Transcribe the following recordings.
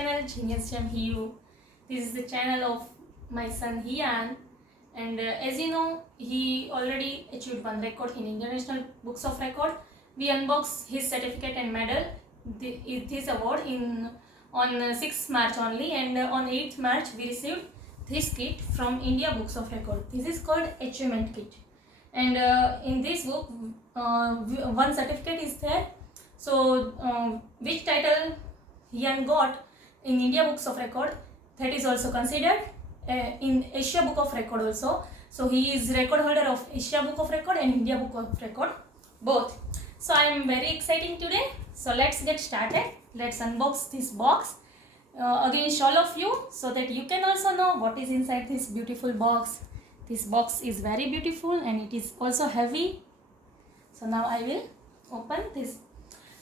channel Genius Gem Hero. This is the channel of my son Hian, and as you know, he already achieved one record in International Books of Record. We unbox his certificate and medal, this award on 6th March only, and on 8th March we received this kit from India Books of Record. This is called Achievement Kit, and in this book one certificate is there. So which title Hian got in India Books of Record, that is also considered in Asia Book of Record also. So he is record holder of Asia Book of Record and India Book of Record both. So I am very exciting today. So let's get started. Let's unbox this box against all of you, so that you can also know what is inside this beautiful box. This box is very beautiful and it is also heavy. So now I will open this,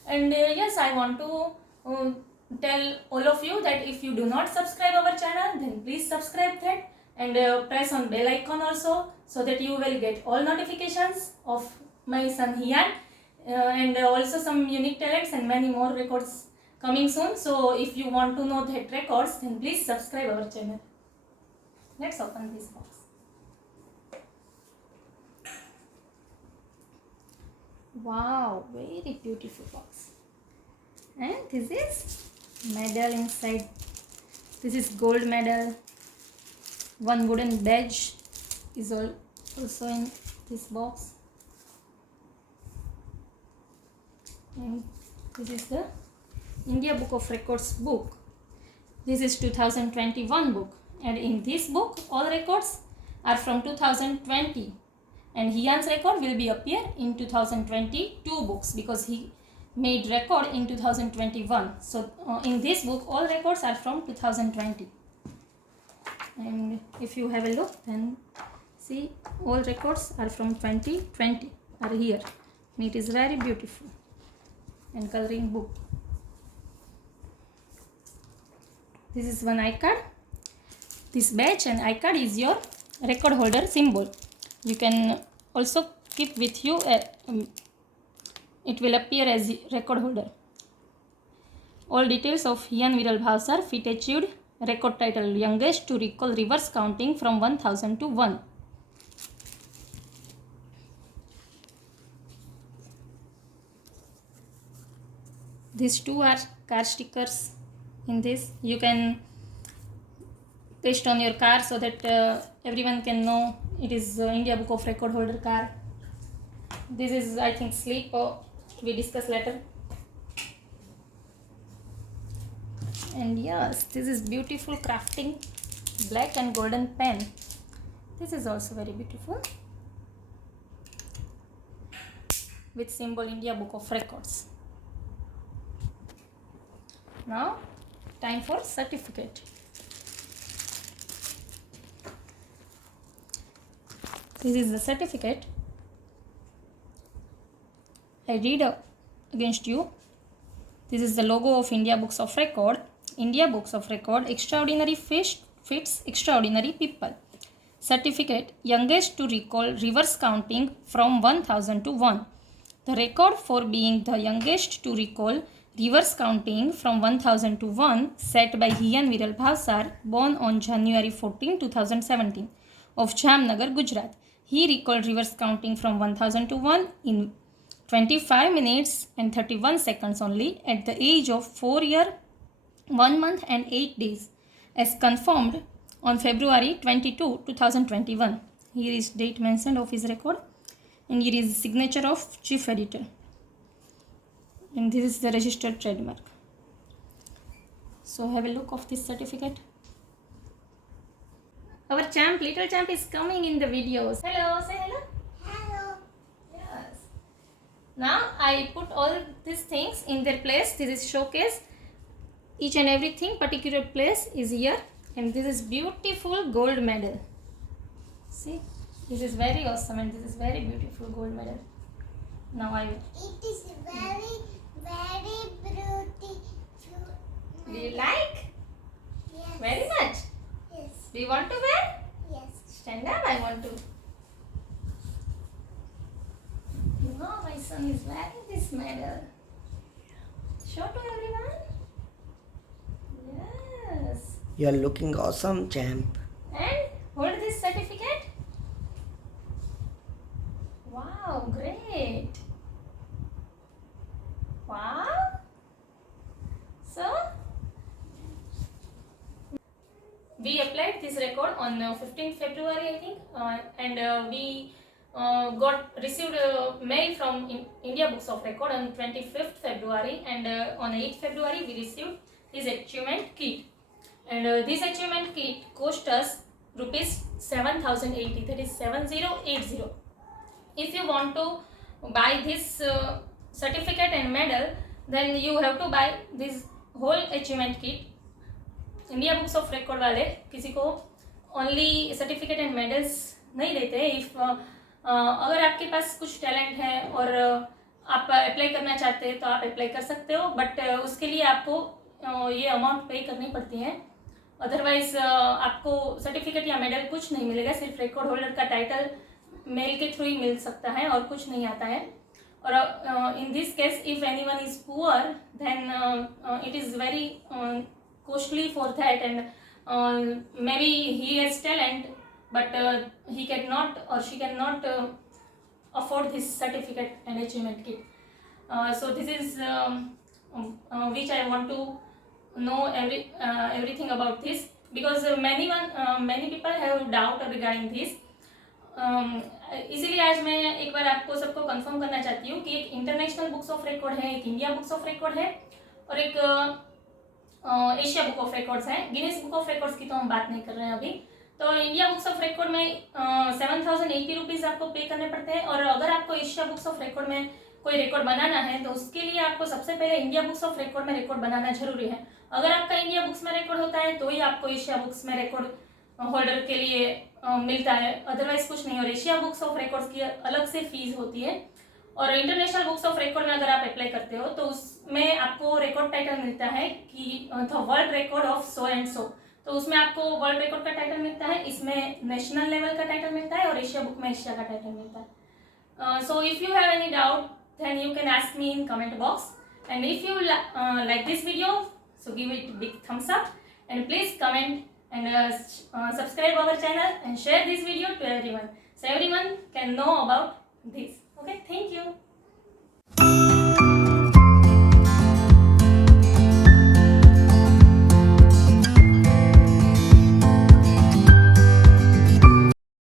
and yes, I want to tell all of you that if you do not subscribe our channel, then please subscribe that, and press on bell icon also, so that you will get all notifications of my son Hian, and also some unique talents and many more records coming soon. So if you want to know that records, then please subscribe our channel. Let's open this box. Wow, very beautiful box. And this is medal inside. This is gold medal. One wooden badge is also in this box. And this is the India Book of Records book. This is 2021 book, and in this book all records are from 2020, and Hian's record will be appear in 2022 books because he made record in 2021. So in this book all records are from 2020, and if you have a look, then see all records are from 2020 are here, and it is very beautiful and coloring book. This is one iCard. This badge and iCard is your record holder symbol. You can also keep with you, it will appear as record holder. All details of Hian Viral Bhavsar feat achieved record title youngest to recall reverse counting from 1000 to 1. These two are car stickers. In this you can paste on your car, so that everyone can know it is India Book of Record holder car. This is, I think, sleep, we discuss later. And yes, this is beautiful crafting black and golden pen. This is also very beautiful with symbol India Book of Records. Now time for certificate. This is the certificate. I read against you. This is the logo of India Books of Record. India Books of Record, extraordinary fits extraordinary people. Certificate, youngest to recall reverse counting from 1000 to 1. The record for being the youngest to recall reverse counting from 1000 to 1 set by Hian Viral Bhavsar, born on January 14, 2017, of Jamnagar, Gujarat. He recalled reverse counting from 1000 to 1 in 25 minutes and 31 seconds only at the age of 4 years, 1 month and 8 days, as confirmed on February 22, 2021. Here is date mentioned of his record, and here is the signature of chief editor. And this is the registered trademark. So have a look of this certificate. Our champ, little champ, is coming in the videos. Hello, say hello. Hello. Yes. Now I put all these things in their place. This is showcase. Each and everything particular place is here, and this is beautiful gold medal. See, this is very awesome, and this is very beautiful gold medal. Now I will. It is very beautiful. Do you like? Yes. Very much. Yes. Do you want to wear? Yes. Stand up, I want to. You know, my son is wearing this medal. Show to everyone. Yes. You are looking awesome, champ. And hold this certificate. Wow, great. Wow. So, we applied this record on 15th February, I think, and we got received a mail from India Books of Record on 25th February, and on 8th February we received this achievement kit. And this achievement kit cost us rupees 7080, that is 7080. If you want to buy this certificate and medal, then you have to buy this whole achievement kit. India books of record वाले किसी को only certificate and medals नहीं देते। If अगर आपके पास कुछ talent है और आप अप्लाई करना चाहते हैं तो आप अप्लाई कर सकते हो, बट उसके लिए आपको ये अमाउंट पे करनी पड़ती है। अदरवाइज आपको सर्टिफिकेट या मेडल कुछ नहीं मिलेगा, सिर्फ रिकॉर्ड होल्डर का टाइटल मेल के थ्रू ही मिल सकता है और कुछ नहीं आता है। और in this case if anyone is poor then it is very costly for that, and maybe he has talent but he cannot or she cannot afford this certificate and achievement kit. So this is which I want to know everything about this, because many people have doubt regarding this. इसीलिए आज मैं एक बार आपको सबको confirm करना चाहती हूँ कि एक इंटरनेशनल बुक्स ऑफ रिकॉर्ड है, एक इंडिया बुक्स ऑफ रिकॉर्ड है और एक एशिया बुक ऑफ रिकॉर्ड्स है। गिनीज बुक ऑफ रिकॉर्ड्स की तो हम बात नहीं कर रहे हैं अभी। तो इंडिया बुक्स ऑफ रिकॉर्ड में 7080 रुपीज़ आपको पे करने पड़ते हैं, और अगर आपको एशिया बुक्स ऑफ रिकॉर्ड में कोई रिकॉर्ड बनाना है तो उसके लिए आपको सबसे पहले इंडिया बुक्स ऑफ रिकॉर्ड में रिकॉर्ड बनाना जरूरी है। अगर आपका इंडिया बुक्स में रिकॉर्ड होता है तो ही आपको एशिया बुक्स में रिकॉर्ड होल्डर के लिए मिलता है, अदरवाइज कुछ नहीं। और एशिया बुक्स ऑफ रिकॉर्ड्स की अलग से फीस होती है, और इंटरनेशनल बुक्स ऑफ रिकॉर्ड में अगर आप अप्लाई करते हो तो उसमें आपको रिकॉर्ड टाइटल मिलता है कि the world record of so and so, तो उसमें आपको वर्ल्ड रिकॉर्ड का टाइटल मिलता है, इसमें नेशनल लेवल का टाइटल मिलता है और एशिया बुक में एशिया का टाइटल मिलता है। So if you have any doubt then you can ask me in comment box, and if you like this video so give it big thumbs up and please comment and subscribe our channel and share this video to everyone so everyone can know about this. Okay, thank you.